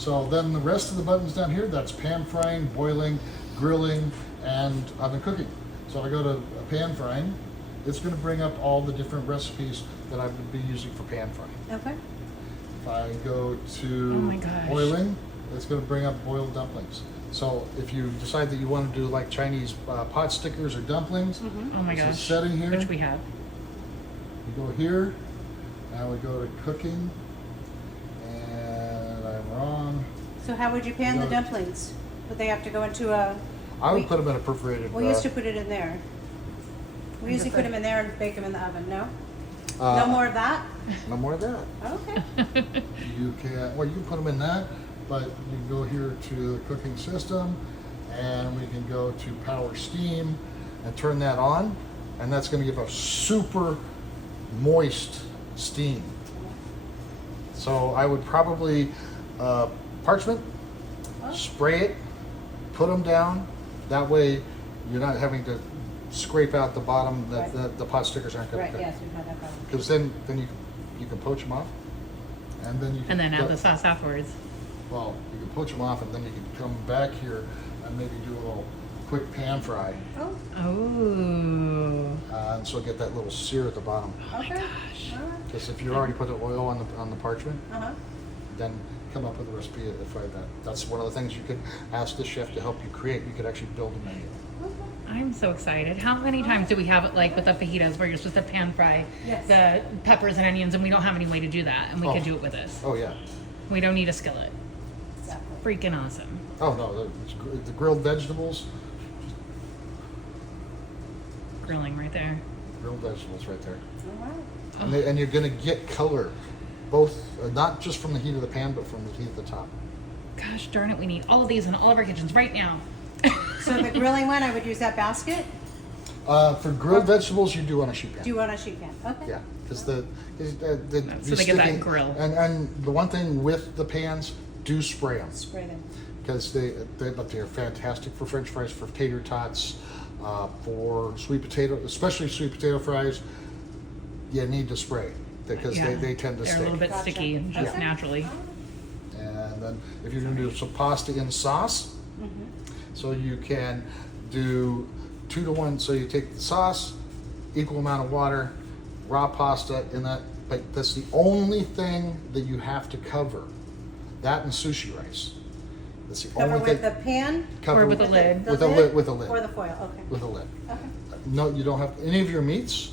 So then the rest of the buttons down here, that's pan frying, boiling, grilling, and oven cooking. So if I go to pan frying, it's going to bring up all the different recipes that I would be using for pan frying. Okay. If I go to Oh my gosh. boiling, it's going to bring up boiled dumplings. So if you decide that you want to do like Chinese pot stickers or dumplings, Oh my there's a gosh. setting here. Which we have. We go here, and we go to cooking, and I'm wrong. So how would you pan the No. dumplings? Would they have to go into a? I would we- put them in a perforated. We used to put it in there. We usually put them in there and bake them in the oven. No. Uh, No more of that. No more of that. Okay. You can, well, you can put them in that, but you can go here to the cooking system, and we can go to power steam and turn that on, and that's going to give a super moist steam. So I would probably parchment, spray it, put them down. That way, you're not having to scrape out the bottom. That Right. the pot stickers aren't going Right. to. Yes, we've had that problem. Because then you can poach them off, and then you can And then add go- the sauce afterwards. Well, you can poach them off, and then you can come back here and maybe do a little quick pan fry, Oh. Oh. and so get that little sear at the bottom. Okay. gosh. All right. Because if you already put the oil on the parchment, Uh-huh. then come up with a recipe to fry that. That's one of the things you could ask the chef to help you create. You could actually build a menu. I'm so excited. How many times do we have it like with the fajitas where you're supposed to pan fry Yes. the peppers and onions and we don't have any way to do that and we Oh. could do it with this. Oh yeah. We don't need a skillet. Exactly. Freaking awesome. Oh no, the grilled vegetables. Grilling right there. Grilled vegetables right there. All right. And you're going to get color, both not just from the heat of the pan, but from the heat of the top. Gosh darn it, we need all of these in all of our kitchens right now. So the grilling one, I would use that basket. For grilled vegetables, you do on a sheet pan. Do you want a sheet pan? Okay. Yeah, because the So they get that grill. And the one thing with the pans, do spray them Spray them. because they're fantastic for French fries, for tater tots, for sweet potato, especially sweet potato fries. You need to spray because Yeah. they tend to They're stick. a little bit Gotcha. sticky and just Okay. naturally. And then if you're going to do some pasta in sauce, Mm-hmm. so you can do 2 to 1. So you take the sauce, equal amount of water, raw pasta in that. But that's the only thing that you have to cover. That and sushi rice. That's the Cover only with thing. the pan. Or with a lid. With a lid. With a lid. Or the foil. Okay. With a lid. Okay. No, you don't have any of your meats.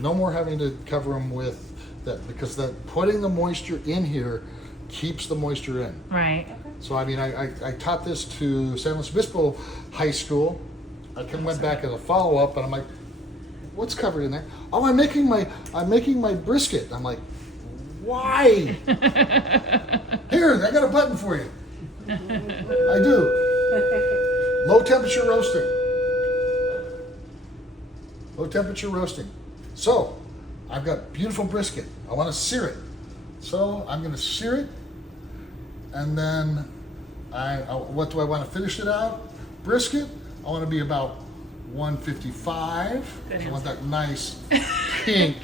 No more having to cover them with that because putting the moisture in here keeps the moisture in. Right. So I mean, I taught this to San Luis Obispo High School. I went back as a follow up, and I'm like, "What's covered in there?" Oh, I'm making my brisket. I'm like, "Why?" Here, I got a button for you. I do. Low temperature roasting. Low temperature roasting. So, I've got beautiful brisket. I want to sear it. So I'm going to sear it, and then what do I want to finish it out? Brisket. I want to be about 155. Good I want answer. that nice pink,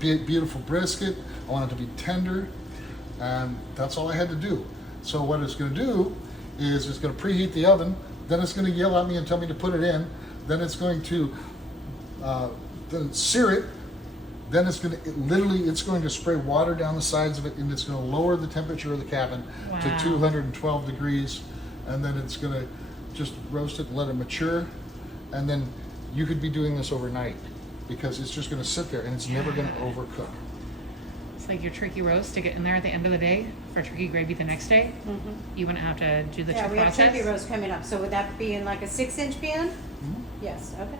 beautiful brisket. I want it to be tender, and that's all I had to do. So what it's going to do is it's going to preheat the oven. Then it's going to yell at me and tell me to put it in. Then it's going to then sear it. Then it's going to spray water down the sides of it, and it's going to lower the temperature of the cabin to Wow. 212 degrees, and then it's going to just roast it and let it mature, and then you could be doing this overnight because it's just going to sit there and it's never going to overcook. It's like your turkey roast to get in there at the end of the day for turkey gravy the next day. Mm-hmm. You wouldn't have to do the Yeah, we have process. turkey roast coming up. So would that be in like a 6-inch pan? Mm-hmm. Yes. Okay.